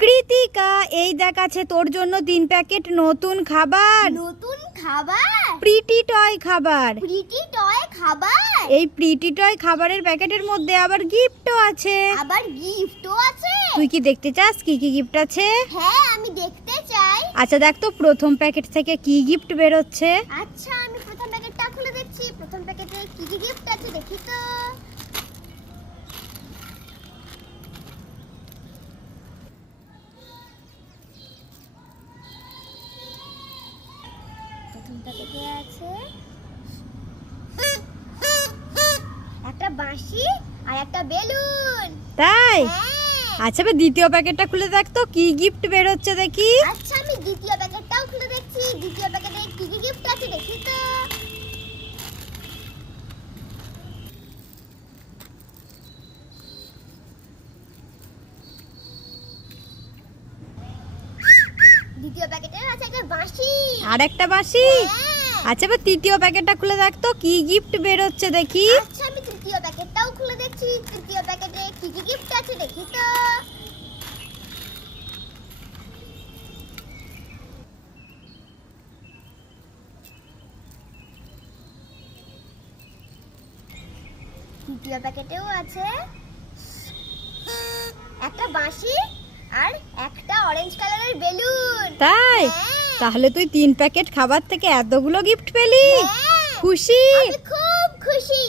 প্রীতিকা এই দেখ আছে তোর জন্য তিন প্যাকেট নতুন খাবার। নতুন খাবার? প্রিটি টয় খাবার। প্রিটি টয় খাবার? এই প্রিটি টয় খাবারের প্যাকেটের মধ্যে আবার গিফটও আছে। আবার গিফটও আছে? তুই কি দেখতে চাস? কি কি গিফট আছে? হ্যাঁ আমি দেখতে চাই। আচ্ছা দেখ তো প্রথম প্যাকেট থেকে কি গিফট বেরোচ্ছে। আচ্ছা আমি প্রথম প্যাকেটটা খুলে দেখছি। প্রথম প্যাকেটে কি কি গিফট আছে দেখি তো। প্যাকেটে আছে। একটা বাঁশি আর একটা বেলুন। তাই? হ্যাঁ। আচ্ছা এবার দ্বিতীয় প্যাকেটটা খুলে দেখ তো কি গিফট বেরোচ্ছে দেখি। আচ্ছা আমি দ্বিতীয় প্যাকেটটাও খুলে দেখছি। দ্বিতীয় প্যাকেটে কি কি গিফট আছে দেখি তো। দ্বিতীয় প্যাকেটে আছে একটা বাঁশি। আর একটা বাসি? হ্যাঁ। আচ্ছা এবার তৃতীয় প্যাকেটটা খুলে দেখ তো কি গিফট বেরোচ্ছে দেখি। আচ্ছা আমি তৃতীয় প্যাকেটটাও খুলে দেখছি। তৃতীয় প্যাকেটে কি কি গিফট আছে দেখি তো। তৃতীয় প্যাকেটেও আছে। একটা বাঁশি আর একটা অরেঞ্জ কালারের বেলুন তাই? হ্যাঁ। তাহলে তুই তিন প্যাকেট খাবার থেকে এতগুলো গিফট পেলি হ্যাঁ। খুশি খুব খুশি